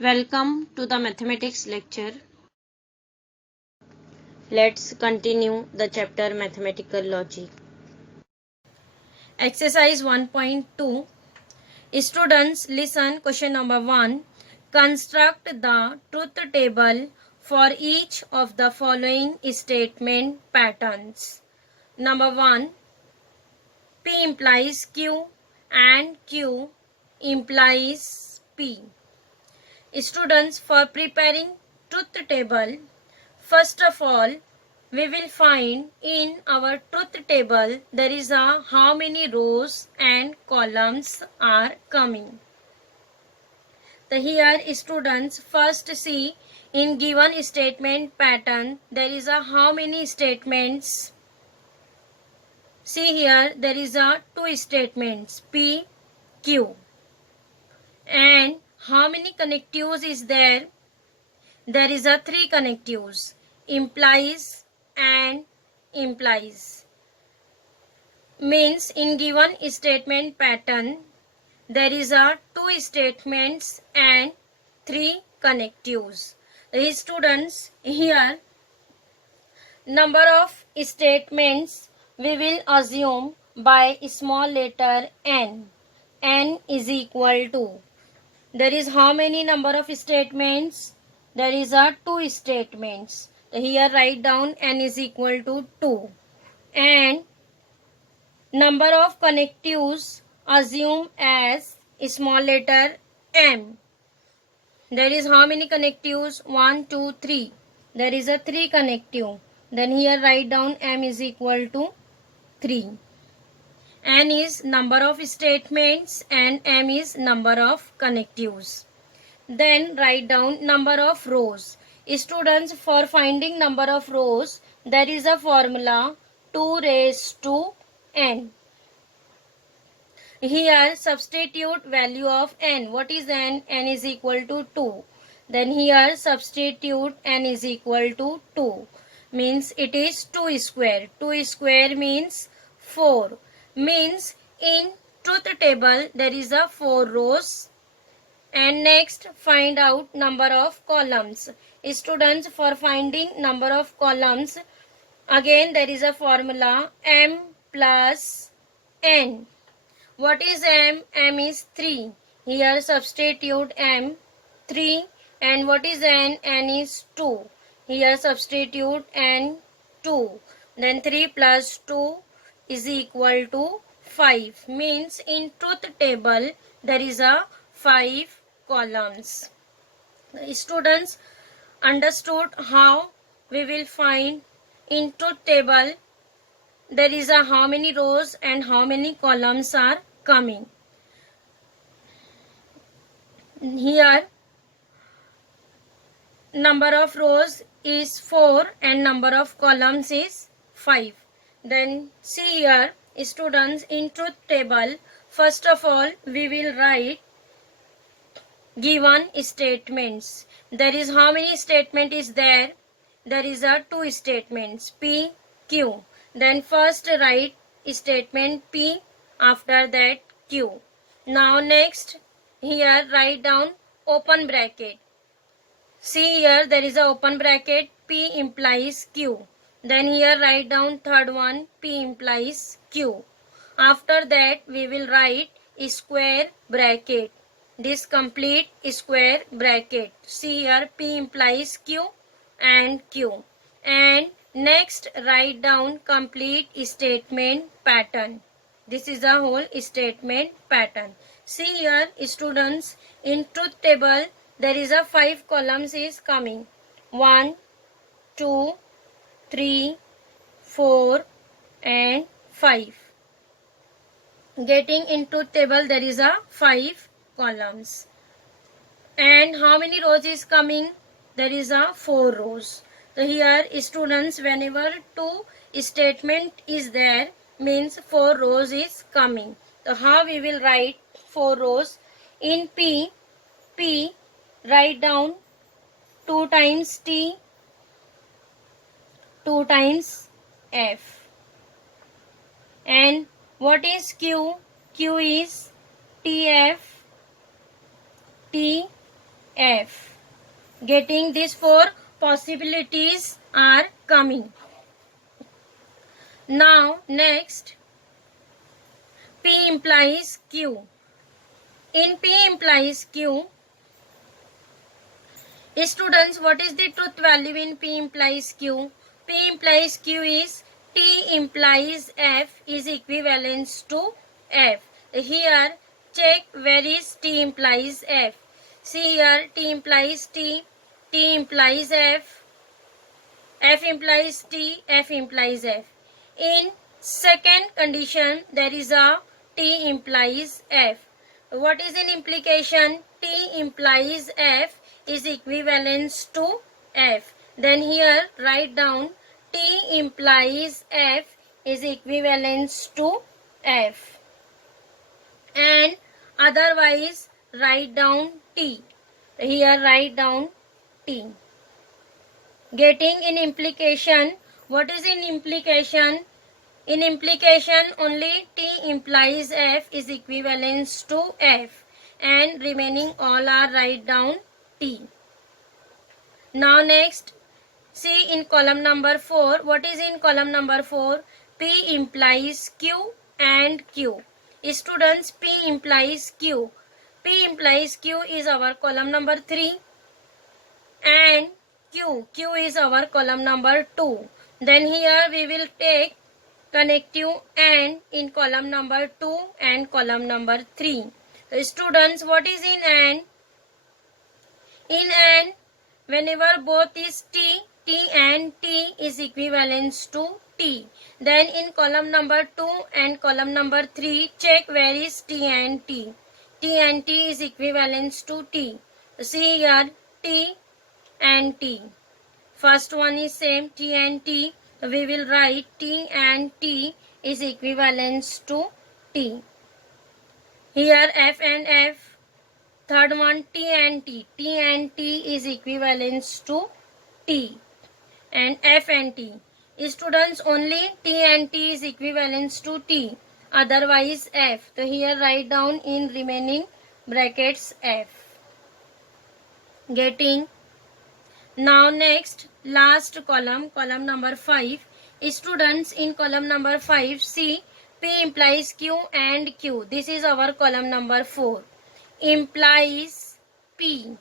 Welcome to the mathematics lecture. Let's continue the chapter mathematical logic. Exercise 1.2. Students listen question number 1. Construct the truth table for each of the following statement patterns. Number 1. P implies Q and Q implies P. Students, for preparing truth table, first of all, we will find in our truth table there is a how many rows and columns are coming. So here students first see in given statement pattern there is a how many statements. See here there is a two statements P, Q, and how many connectives is there? There is a three connectives, implies and implies. Means in given statement pattern there is a two statements and three connectives. The students, here number of statements we will assume by small letter n. N is equal to, there is how many number of statements? There is a two statements. So here write down n is equal to 2. And number of connectives assume as small letter m. There is how many connectives? 1, 2, 3. There is a 3 connective. Then here write down m is equal to 3. N is number of statements and m is number of connectives. Then write down number of rows. Students, for finding number of rows, there is a formula 2 raised to n. Here substitute value of n. What is n? N is equal to 2. Then here substitute n is equal to 2. Means it is 2 square. 2 square means 4. Means in truth table there is a 4 rows. And next find out number of columns. Students, for finding number of columns, again there is a formula m plus n. What is m? M is 3. Here substitute m 3. And what is n? N is 2. Here substitute n 2. Then 3 plus 2 is equal to 5. Means in truth table there is a 5 columns. The students understood how we will find in truth table there is a how many rows and how many columns are coming. Here number of rows is 4 and number of columns is 5. Then see here students, in truth table first of all we will write given statements. There is how many statement is there? There is a two statements P, Q. Then first write statement P, after that Q. Now next here write down open bracket. See here there is a open bracket, P implies Q. Then here write down third one, P implies Q. After that we will write square bracket. This complete square bracket. See here P implies Q and Q. And next write down complete statement pattern. This is a whole statement pattern. See here students, in truth table there is a 5 columns is coming. 1, 2, 3, 4 and 5. Getting in truth table there is a 5 columns. And how many rows is coming? There is a 4 rows. So here students, whenever 2 statement is there means 4 rows is coming. So how we will write 4 rows? In P write down 2 times T, 2 times F. And what is Q? Q is TF, T, F. Getting these four possibilities are coming. Now next, P implies Q. In P implies Q, students, what is the truth value in P implies Q? P implies Q is T implies F is equivalent to F. Here check where is T implies F. See here, T implies T, T implies F, F implies T, F implies F. In second condition, there is a T implies F. What is an implication? T implies F is equivalent to F. Then here write down T implies F is equivalent to F. And otherwise write down T. Here write down T. Getting in implication, what is in implication? In implication, only T implies F is equivalent to F, and remaining all are write down T. Now next, see in column number 4, what is in column number 4? P implies Q and Q. Students, P implies Q. P implies Q is our column number 3 and Q is our column number 2. Then here we will take connective and in column number 2 and column number 3. Students, what is in and? In and, whenever both is T and T is equivalent to T. Then in column number 2 and column number 3, check where is T and T. T and T is equivalent to T. See here, T and T. First one is same, T and T. We will write T and T is equivalent to T. Here F and F. Third one, T and T. T and T is equivalent to T. And F and T. Students, only T and T is equivalent to T. Otherwise F. So here write down in remaining brackets F. Getting. Now next, last column, column number 5. Students, in column number 5, see P implies Q and Q. This is our column number 4. Implies P.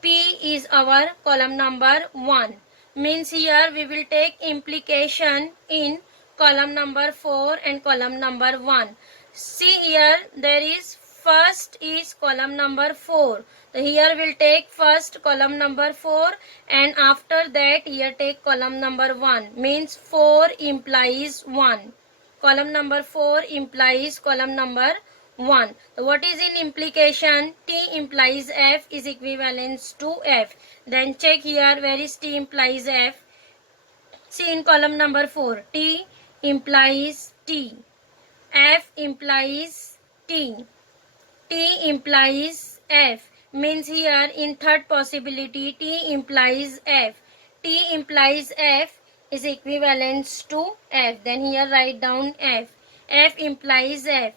P is our column number 1. Means here we will take implication in column number 4 and column number 1. See here, there is first is column number 4. So here we'll take first column number 4 and after that here take column number 1. Means 4 implies 1. Column number 4 implies column number 1. So what is in implication? T implies F is equivalent to F. Then check here where is T implies F. See in column number 4. T implies T. F implies T. T implies F. Means here in third possibility T implies F. T implies F is equivalent to F. Then here write down F. F implies F.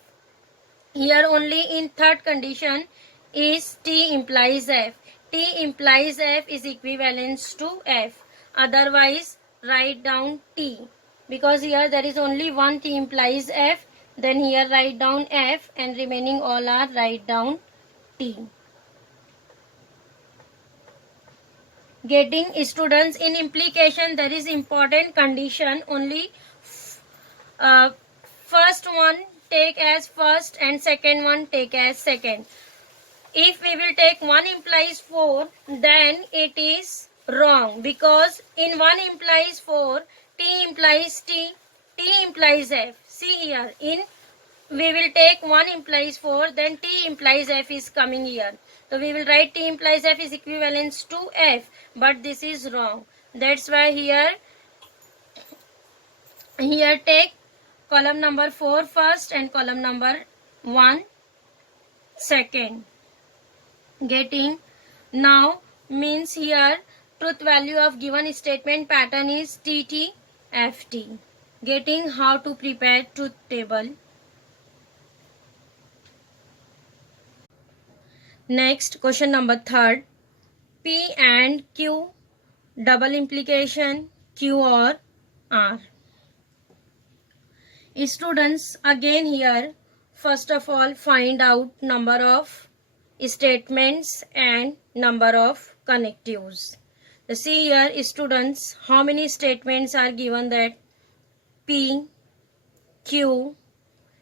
Here only in third condition is T implies F. T implies F is equivalent to F. Otherwise write down T. Because here there is only one T implies F. Then here write down F and remaining all are write down T. Getting. Students, in implication there is important condition, only first one take as first and second one take as second. If we will take 1 implies 4, then it is wrong, because in 1 implies 4, T implies T, T implies F. See here, in we will take 1 implies 4, then T implies F is coming here. So we will write T implies F is equivalent to F, but this is wrong. That's why here take column number 4 first and column number 1 second. Getting. Now means here truth value of given statement pattern is TT FT. Getting. How to prepare truth table. Next, question number 3. P and Q, double implication, Q or R. Students, again here, first of all, find out number of statements and number of connectives. See here, students, how many statements are given? That P, Q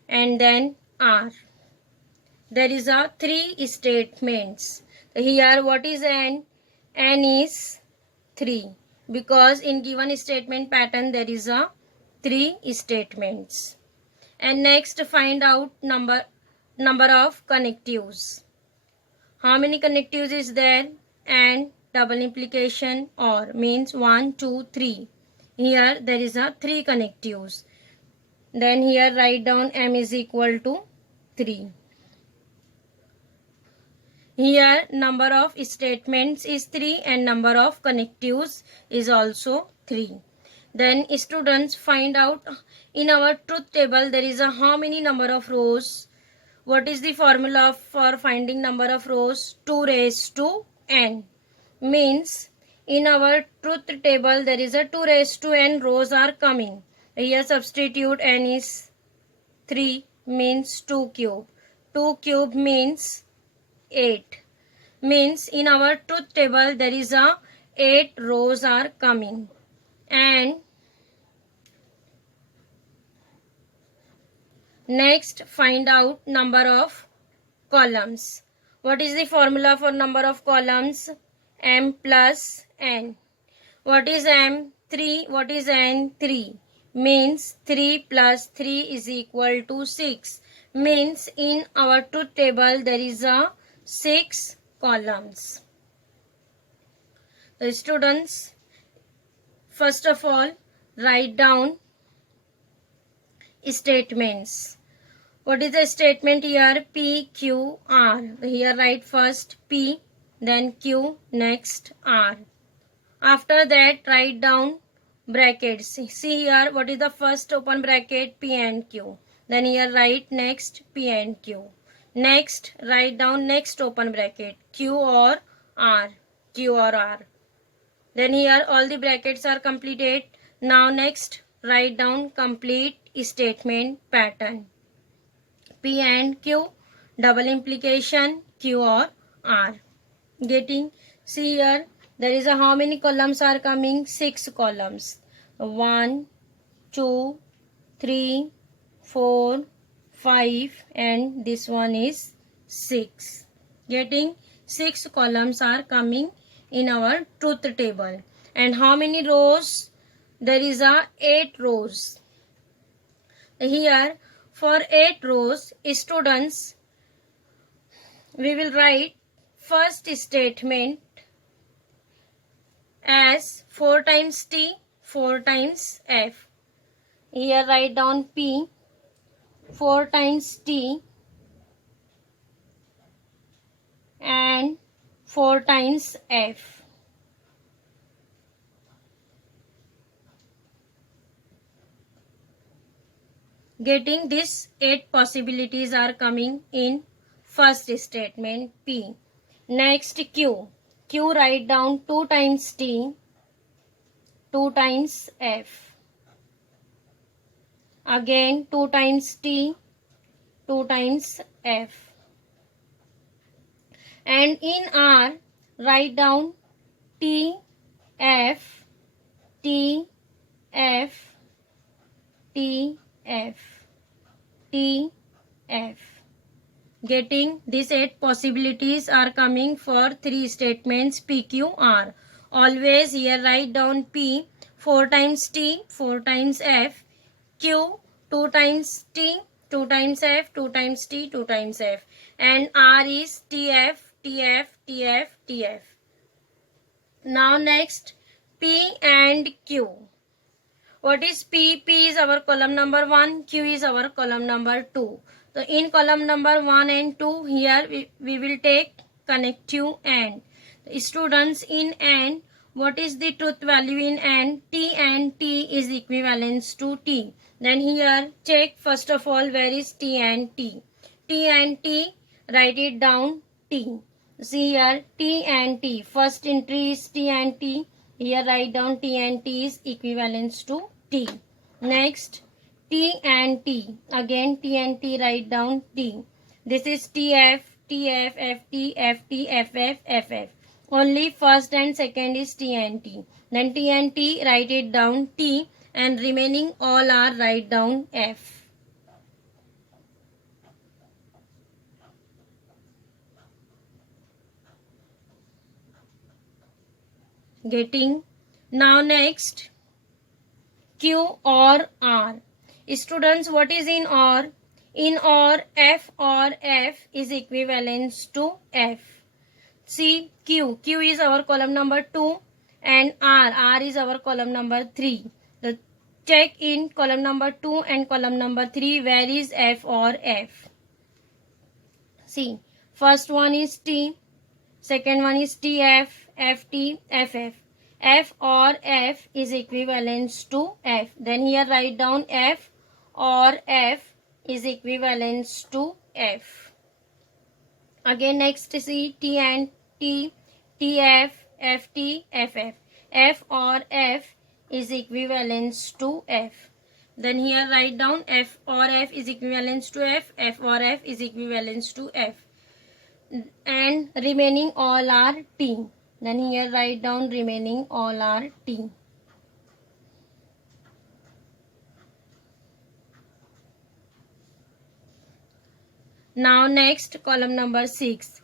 and then R. There is a 3 statements. Here what is N? N is 3, because in given statement pattern there is a 3 statements. And next, find out number of connectives. How many connectives is there? And double implication or means 1, 2, 3. Here there is a 3 connectives. Then here write down M is equal to 3. Here number of statements is 3 and number of connectives is also 3. Then students, find out in our truth table there is a how many number of rows. What is the formula for finding number of rows? 2 raised to n. Means in our truth table there is a 2 raised to n rows are coming. Here substitute n is 3 means 2 cube. 2 cube means 8. Means in our truth table there is a 8 rows are coming. And next, find out number of columns. What is the formula for number of columns? M plus n. What is M? 3. What is n? 3. Means 3 plus 3 is equal to 6. Means in our truth table there is a 6 columns. The students, first of all, write down statements. What is the statement here? P, Q, R. Here write first P, then Q, next R. After that, write down brackets. See here, what is the first open bracket? P and Q. Then here write next P and Q. Next, write down next open bracket Q or R. Q or R. Then here all the brackets are completed. Now next, write down complete statement pattern. P and Q, double implication, Q or R. Getting? See here, there is a how many columns are coming? 6 columns. 1, 2, 3, 4, 5 and this one is 6. Getting? 6 columns are coming in our truth table. And how many rows? There is a 8 rows. Here for 8 rows, students, we will write first statement as 4 times T, 4 times F. Here write down P, 4 times T and 4 times F. Getting this 8 possibilities are coming in first statement P. Next Q. Q write down 2 times T, 2 times F. Again 2 times T, 2 times F. And in R, write down T, F, T, F, T, F, T, F. Getting these 8 possibilities are coming for 3 statements P, Q, R. Always here write down P 4 times T, 4 times F, Q 2 times T, 2 times F, 2 times T, 2 times F, and R is TF, TF, TF, TF. Now next, P and Q. What is P? P is our column number 1, Q is our column number 2. So in column number 1 and 2, here we will take connective AND. Students, in AND, what is the truth value in AND? T and T is equivalent to T. Then here check first of all where is T and T. T and T, write it down T. See here, T and T. First entry is T and T. Here write down T and T is equivalence to T. Next, T and T. Again T and T, write down T. This is TF, TF, FT, FT, FF, FF. Only first and second is T and T. Then T and T, write it down T, and remaining all are write down F. Getting? Now next, Q or R. Students, what is in OR? In OR, F or F is equivalence to F. See, Q. Q is our column number 2 and R. R is our column number 3. The check in column number 2 and column number 3 where is F or F. See, first one is T. Second one is TF, FT, FF. F or F is equivalence to F. Then here write down F or F is equivalence to F. Again next see T and T, TF, FT, FF. F or F is equivalence to F. Then here write down F or F is equivalence to F, F or F is equivalence to F. And remaining all are T. Then here write down remaining all are T. Now next column number 6.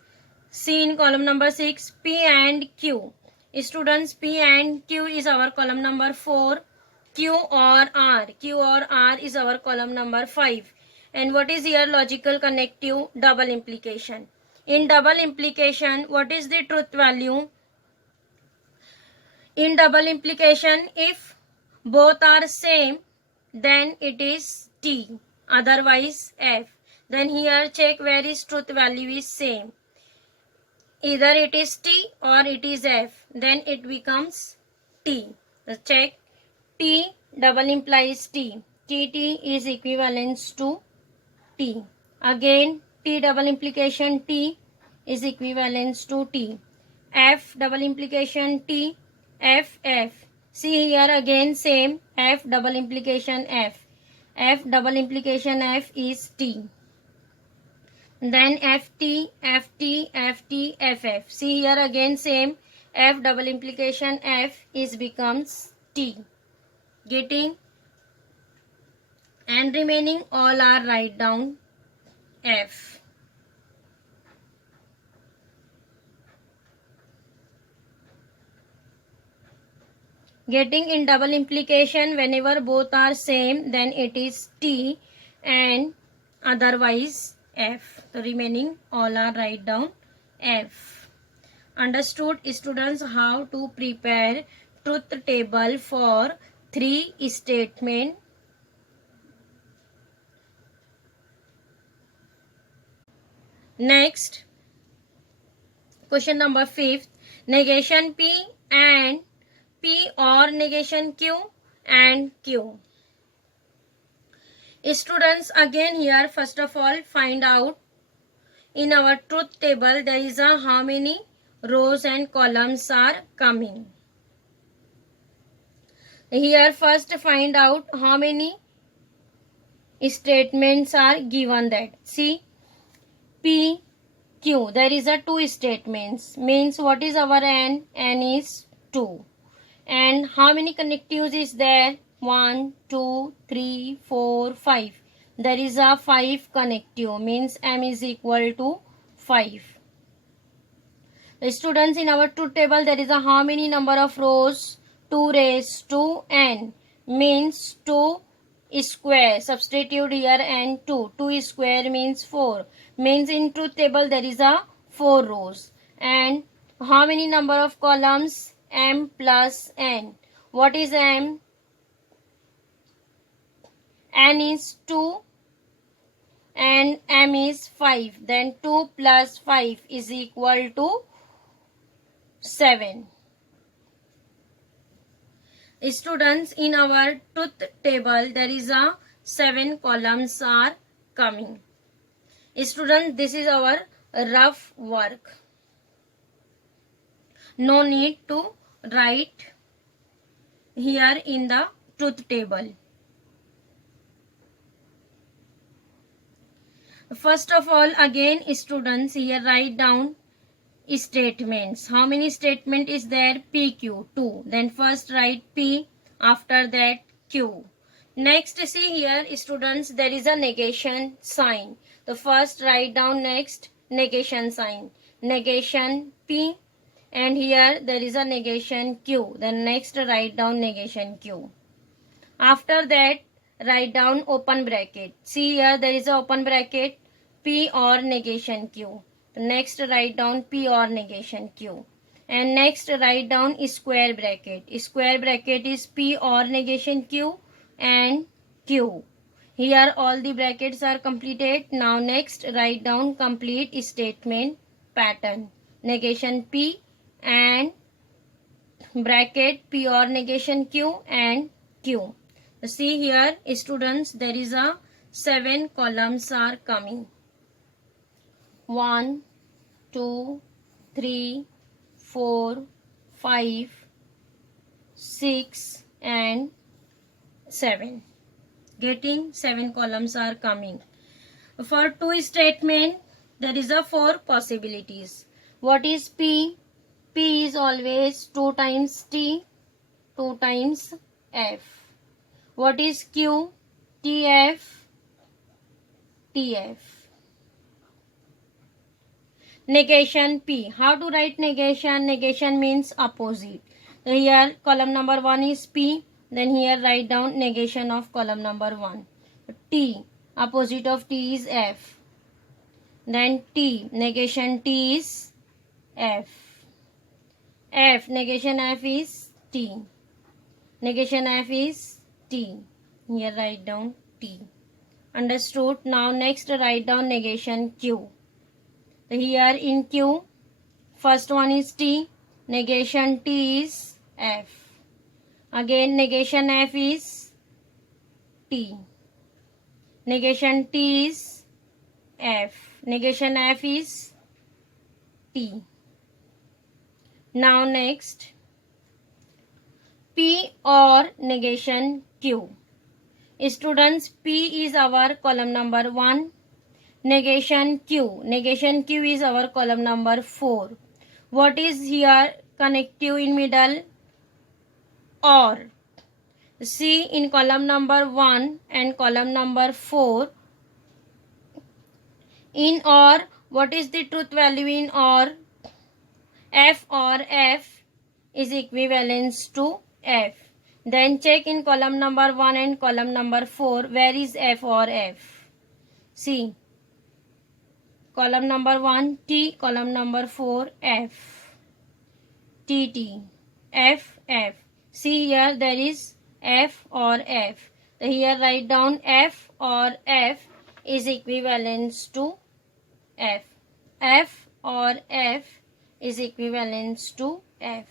See in column number 6 P and Q. Students, P and Q is our column number 4. Q or R. Q or R is our column number 5. And what is here logical connective? Double implication. In double implication, what is the truth value? In double implication, if both are same, then it is T, otherwise F. Then here check where is truth value is same. Either it is T or it is F, then it becomes T. So check T double implies T. TT is equivalence to T. Again T double implication T is equivalence to T. F double implication T, F, F. See here again same F double implication F. F double implication F is T. Then FT, FT, FT, FF. See here again same F double implication F is becomes T. Getting? And remaining all are write down F. Getting? In double implication, whenever both are same, then it is T and otherwise F. The remaining all are write down F. Understood, students, how to prepare truth table for 3 statement. Next, question number 5th. Negation P and P or negation Q and Q. Students, again here first of all find out in our truth table there is a how many rows and columns are coming. Here first find out how many statements are given. That see P Q, there is a 2 statements, means what is our N? N is 2. And how many connectives is there? 1, 2, 3, 4, 5. There is a 5 connective, means M is equal to 5. The students, in our truth table there is a how many number of rows? 2 raised to N, means 2 square. Substitute here and 2. 2 square means 4. Means in truth table there is a 4 rows. And how many number of columns? M plus N. What is M? N is 2 and M is 5. Then 2 plus 5 is equal to 7. Students, in our truth table there is a 7 columns are coming. Students, this is our rough work. No need to write here in the truth table. First of all, again students, here write down statements. How many statement is there? PQ, 2. Then first write P, after that Q. Next, see here students, there is a negation sign. The first write down next negation sign. Negation P, and here there is a negation Q. Then next write down negation Q. After that write down open bracket. See here there is a open bracket, P or negation Q. Next write down P or negation Q. And next write down square bracket. Square bracket is P or negation Q and Q. Here all the brackets are completed. Now next write down complete statement pattern. Negation P and bracket P or negation Q and Q. See here students, there is a 7 columns are coming. 1, 2, 3, 4, 5, 6 and 7. Getting 7 columns are coming. For 2 statement, there is a 4 possibilities. What is P? P is always 2 times T, 2 times F. What is Q? TF, TF. Negation P. How to write negation? Negation means opposite. So here column number 1 is P. Then here write down negation of column number 1. T. Opposite of T is F. Then T. Negation T is F. F. Negation F is T. Negation F is T. Here write down T. Understood? Now next write down negation Q. Here in Q, first one is T, negation T is F. Again negation F is T. Negation T is F. Negation F is T. Now next, P or negation Q. Students, P is our column number 1. Negation Q. Negation Q is our column number 4. What is here connective in middle? Or. See in column number 1 and column number 4. In or, what is the truth value in or? F or F is equivalence to F. Then check in column number 1 and column number 4. Where is F or F? See. Column number 1 T, column number 4 F. T, T, F, F. See here there is F or F. So here write down F or F is equivalence to F. F or F is equivalence to F.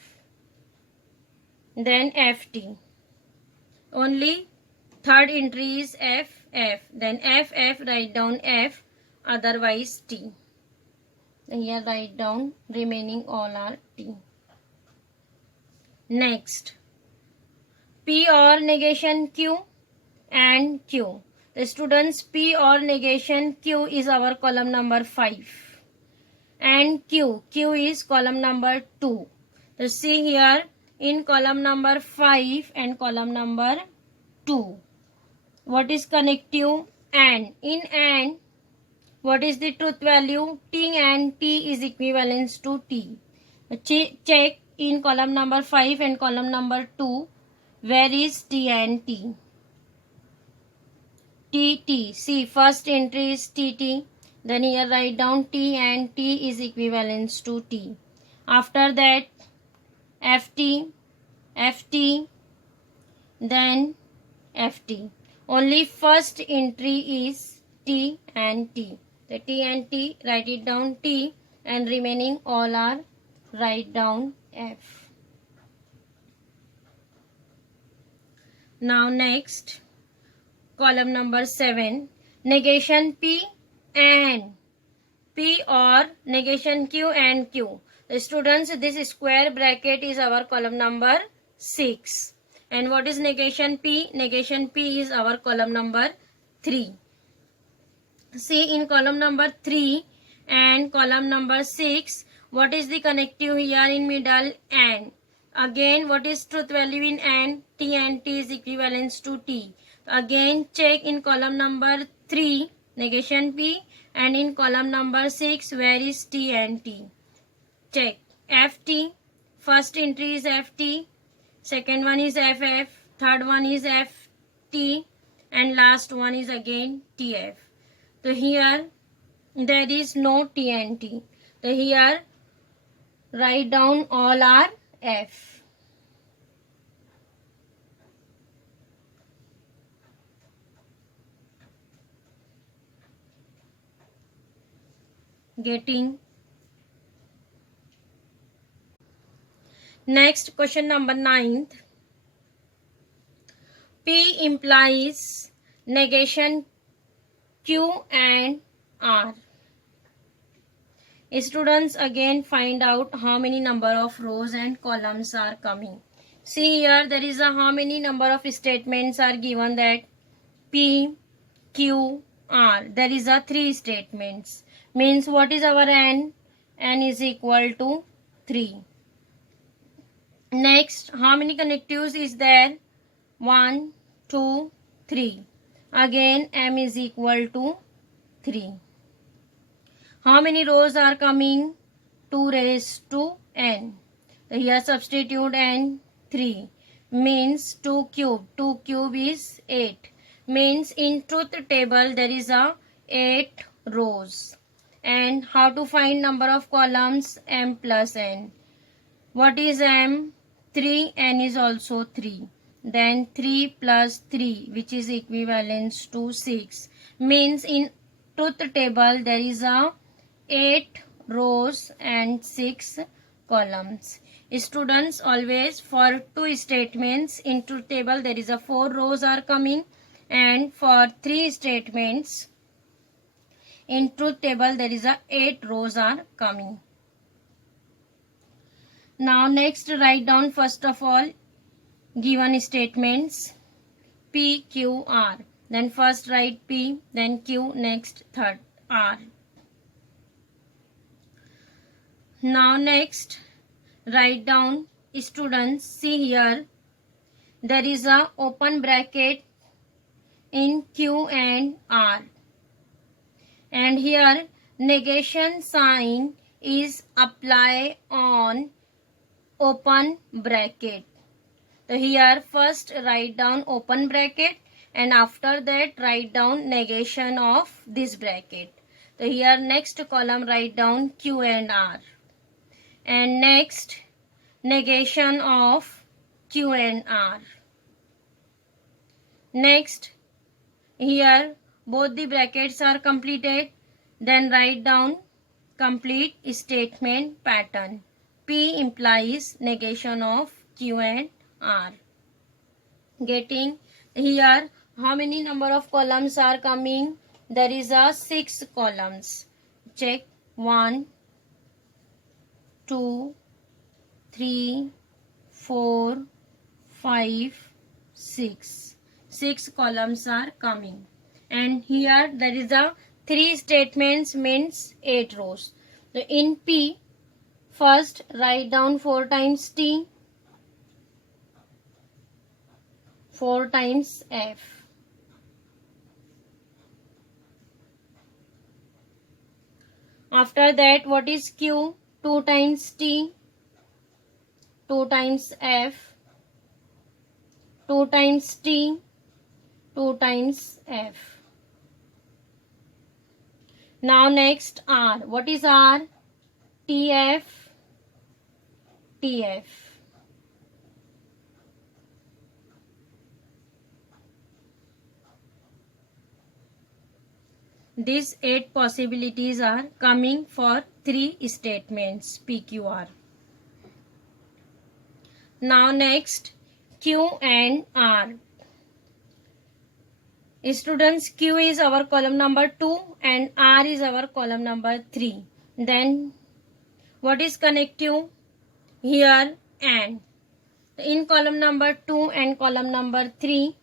Then FT. Only third entry is F, F. Then F, F, write down F. Otherwise T. Here write down remaining all are T. Next, P or negation Q and Q. The students, P or negation Q is our column number 5 and Q is column number 2. So see here in column number 5 and column number 2. What is connective? And. In and, what is the truth value? T and T is equivalence to T. Check in column number 5 and column number 2. Where is T and T? T, T. See, first entry is T, T. Then here write down T and T is equivalence to T. After that, FT, FT, then FT. Only first entry is T and T. The T and T, write it down T, and remaining all are write down F. Now next, column number 7, negation P and P or negation Q and Q. Students, this square bracket is our column number 6. And what is negation P? Negation P is our column number 3. See, in column number 3 and column number 6, what is the connective here in middle? And. Again, what is truth value in and? T, and T is equivalent to T. Again, check in column number 3, negation P, and in column number 6, where is T and T? Check. FT, first entry is FT, second one is FF, third one is FT, and last one is again TF. So here there is no T and T. So here write down all are F. Getting. Next, question number 9. P implies negation Q and R. Students, again find out how many number of rows and columns are coming. See here, there is a how many number of statements are given, that P, Q, R. There is a 3 statements. Means what is our N? N is equal to 3. Next, how many connectives is there? 1, 2, 3. Again, M is equal to 3. How many rows are coming? 2 raised to N. So here substitute N, 3. Means 2 cube. 2 cube is 8. Means in truth table there is a 8 rows. And how to find number of columns? M plus N. What is M? 3. N is also 3. Then 3 plus 3, which is equivalent to 6. Means in truth table there is a 8 rows and 6 columns. Students, always for 2 statements in truth table there is a 4 rows are coming, and for 3 statements in truth table there is a 8 rows are coming. Now next, write down first of all given statements P, Q, R. Then first write P, then Q, next third R. Now next, write down, students, see here, there is a open bracket in Q and R. And here negation sign is apply on open bracket. So here first write down open bracket, and after that write down negation of this bracket. So here next column write down Q and R. And next negation of Q and R. Next, here both the brackets are completed. Then write down complete statement pattern. P implies negation of Q and R. Getting. Here how many number of columns are coming? There is a 6 columns. Check. 1, 2, 3, 4, 5, 6. 6 columns are coming. And here there is a 3 statements, means 8 rows. So in P, first write down 4 times T, 4 times F. After that, what is Q? 2 times T, 2 times F, 2 times T, 2 times F. Now next R. What is R? TF, TF. These 8 possibilities are coming for 3 statements PQR. Now next, Q and R. Students, Q is our column number 2 and R is our column number 3. Then What is connective? Here and. In column number 2 and column number 3,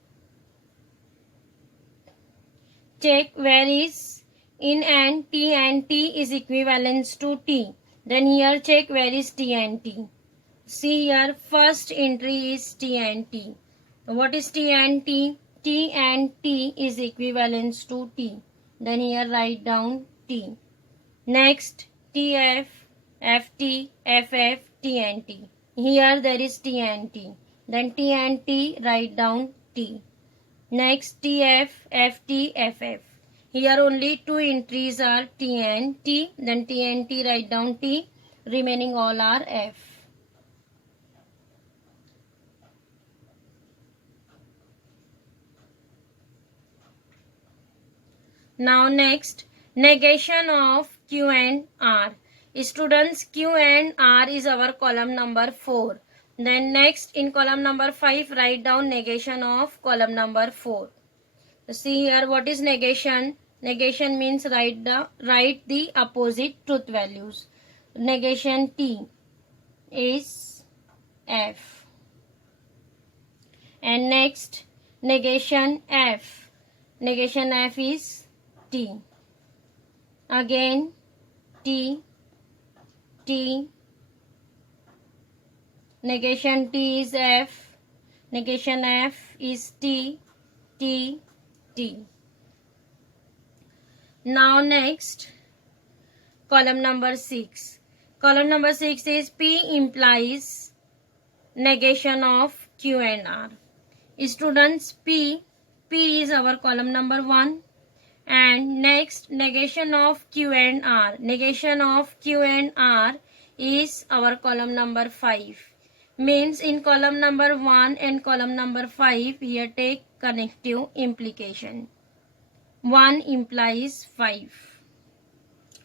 check where is in and T is equivalent to T. Then here check where is T and T. See here, first entry is T and T. What is T and T? T and T is equivalent to T. Then here write down T. Next, TF, FT, FF, T and T. Here there is T and T. Then T and T, write down T. Next, TF, FT, FF. Here only two entries are T and T. Then T and T, write down T. Remaining all are F. Now next, negation of Q and R. Students, Q and R is our column number 4. Then next in column number 5, write down negation of column number 4. See here, what is negation? Negation means write the opposite truth values. Negation T is F. And next, negation F. Negation F is T. Again T, T. Negation T is F. Negation F is T, T, T. Now next, column number 6. Column number 6 is P implies negation of Q and R. Students, P is our column number 1. And next, negation of Q and R. Negation of Q and R is our column number 5. Means in column number 1 and column number 5, here take connective implication. 1 implies 5.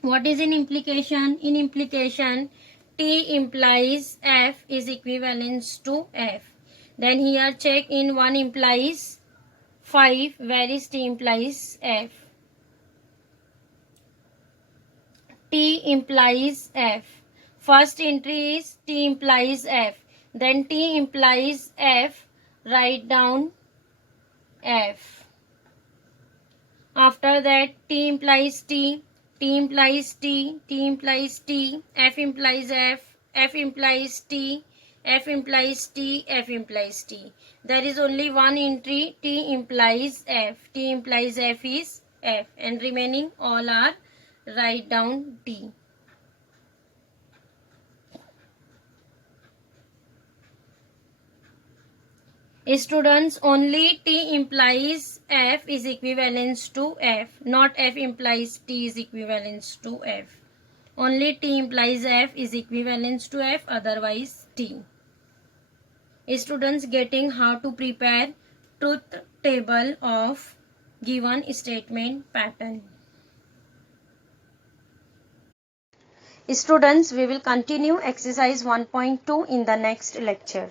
What is in implication? In implication, T implies F is equivalent to F. Then here check in 1 implies 5, where is T implies F. T implies F. First entry is T implies F. Then T implies F, write down F. After that, T implies T, T implies T, T implies T, F implies F, F implies T, F implies T, F implies T. There is only one entry, T implies F. T implies F is F, and remaining all are write down T. Students, only T implies F is equivalent to F, not F implies T is equivalent to F. Only T implies F is equivalent to F, otherwise T. Students, getting how to prepare truth table of given statement pattern. Students, we will continue exercise 1.2 in the next lecture.